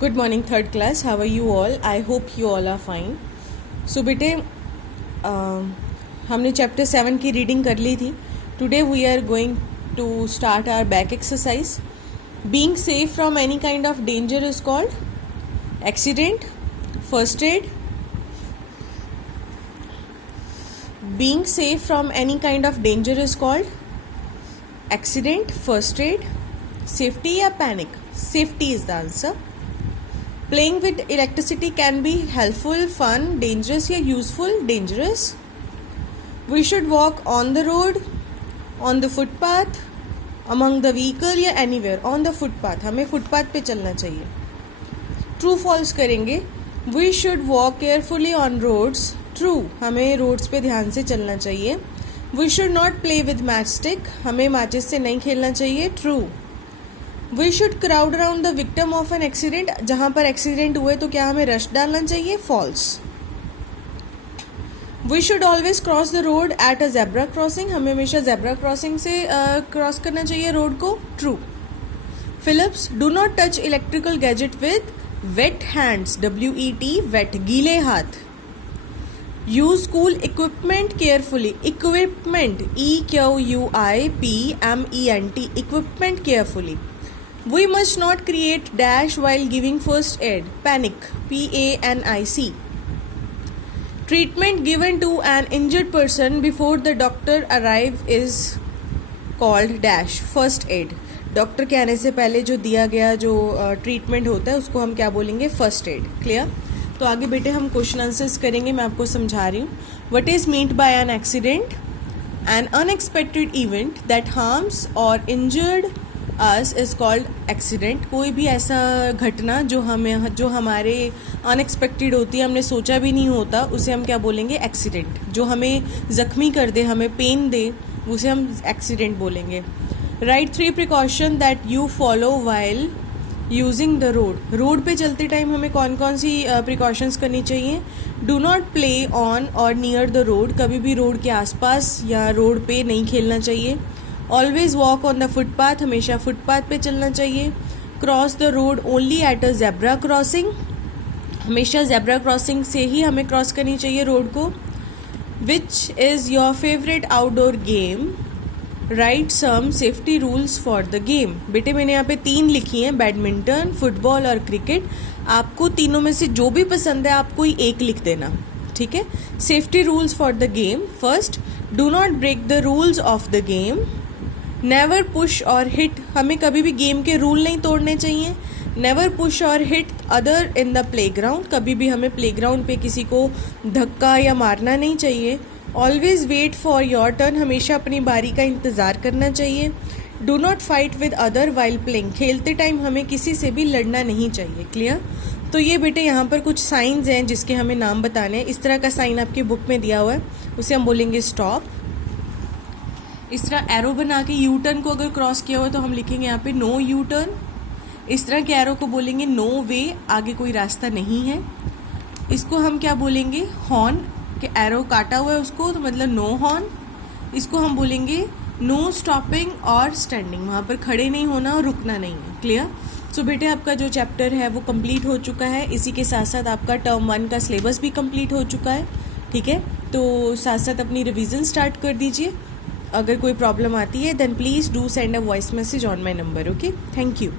Good morning third class. How are you all? I hope you all are fine. So बेटे हमने chapter 7 की reading कर ली थी. Today we are going to start our back exercise. Being safe from any kind of danger is called accident, first aid. Being safe from any kind of danger is called accident, first aid, safety या panic. Safety is the answer. Playing with electricity can be helpful, fun, dangerous या useful, dangerous. We should walk on the road, on the footpath, among the vehicle या anywhere. On the footpath, हमें footpath पे चलना चाहिए. True false करेंगे. We should walk carefully on roads. True, हमें roads पे ध्यान से चलना चाहिए. We should not play with match stick, हमें मैचेस से नहीं खेलना चाहिए. True. We should crowd around the victim of an accident, जहाँ पर एक्सीडेंट हुए तो क्या हमें रश डालना चाहिए? False. We should always cross the road at a zebra crossing, हमें हमेशा जेब्रा क्रॉसिंग से क्रॉस करना चाहिए रोड को. ट्रू. फिलिप्स, do not touch electrical gadget with wet hands, WET, wet, गीले हाथ. Use school equipment carefully. Equipment, EQUIPMENT, equipment carefully. We must not create dash while giving first aid. Panic, PANIC. Treatment given to an injured person before the doctor arrive is called dash, first aid. Doctor के आने से पहले जो दिया गया जो treatment होता है उसको हम क्या बोलेंगे? First aid. क्लियर? तो आगे बेटे हम क्वेश्चन आंसर्स करेंगे. मैं आपको समझा रही हूँ. What is meant by an accident? An unexpected event that harms और injured us is called accident. कोई भी ऐसा घटना जो हमारे अनएक्सपेक्टेड होती है, हमने सोचा भी नहीं होता, उसे हम क्या बोलेंगे? एक्सीडेंट. जो हमें जख्मी कर दे, हमें पेन दे, उसे हम एक्सीडेंट बोलेंगे. Right 3 precaution that you follow while using the road. Road पे चलते टाइम हमें कौन कौन सी प्रिकॉशंस करनी चाहिए? डू नॉट प्ले ऑन और नियर द रोड, कभी भी रोड के आसपास या रोड पे नहीं खेलना चाहिए. Always walk on the footpath, हमेशा फुटपाथ पे चलना चाहिए. Cross the road only at a zebra crossing, हमेशा जेब्रा क्रॉसिंग से ही हमें क्रॉस करनी चाहिए रोड को. Which is your favourite outdoor game? Write some safety rules for the game. बेटे मैंने यहाँ पे 3 लिखी हैं, बैडमिंटन, फुटबॉल और क्रिकेट. आपको तीनों में से जो भी पसंद है आप कोई एक लिख देना. ठीक है? Safety rules for the game. First, do not break the rules of the game. Never push or hit, हमें कभी भी गेम के रूल नहीं तोड़ने चाहिए. Never push or hit other in the playground, कभी भी हमें प्लेग्राउंड पे किसी को धक्का या मारना नहीं चाहिए. Always wait for your turn, हमेशा अपनी बारी का इंतज़ार करना चाहिए. Do not fight with other while playing, खेलते टाइम हमें किसी से भी लड़ना नहीं चाहिए. क्लियर? तो ये बेटे यहाँ पर कुछ साइंस हैं जिसके हमें नाम बताने हैं. इस तरह का साइन आपकी बुक में दिया हुआ है, उसे हम बोलेंगे स्टॉप. इस तरह एरो बना के यू टर्न को अगर क्रॉस किया हुआ तो हम लिखेंगे यहाँ पे नो यू टर्न. इस तरह के एरो को बोलेंगे नो वे, आगे कोई रास्ता नहीं है. इसको हम क्या बोलेंगे? हॉर्न, कि एरो काटा हुआ है उसको तो मतलब नो हॉर्न. इसको हम बोलेंगे नो स्टॉपिंग और स्टैंडिंग, वहाँ पर खड़े नहीं होना और रुकना नहीं है. क्लियर? सो बेटे आपका जो चैप्टर है वो कंप्लीट हो चुका है. इसी के साथ साथ आपका टर्म 1 का सिलेबस भी कंप्लीट हो चुका है. ठीक है? तो साथ साथ अपनी रिवीजन स्टार्ट कर दीजिए. अगर कोई प्रॉब्लम आती है then please do send a voice message on my number. Okay, thank you.